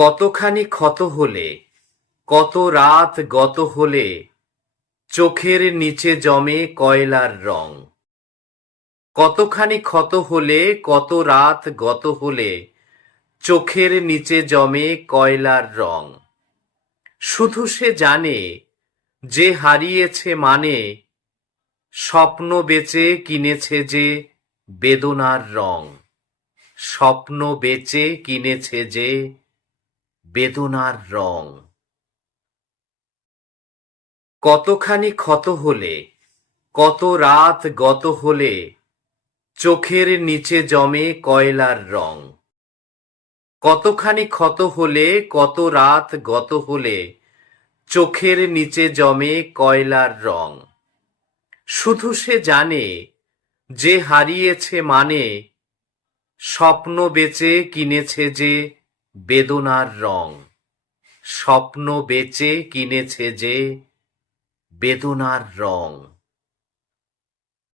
কতখানি ক্ষত হলে, কত রাত গত হলে চোখের নিচে জমে কয়লার রং। কতখানি ক্ষত হলে, কত রাত গত হলে চোখের নিচে জমে কয়লার রং। শুধু সে জানে, যে হারিয়েছে মানে, স্বপ্ন বেচে কিনেছে যে বেদনার রং। স্বপ্ন বেচে কিনেছে যে বেদনার রং। কতখানি ক্ষত হলে, কত রাত গত হলে চোখের নিচে জমে কয়লার রং। কতখানি ক্ষত হলে, কত রাত গত হলে চোখের নিচে জমে কয়লার রং। শুধু সে জানে, যে হারিয়েছে মানে, স্বপ্ন বেচে কিনেছে যে বেদনার রং। স্বপ্ন বেচে কিনেছে যে বেদনার রং।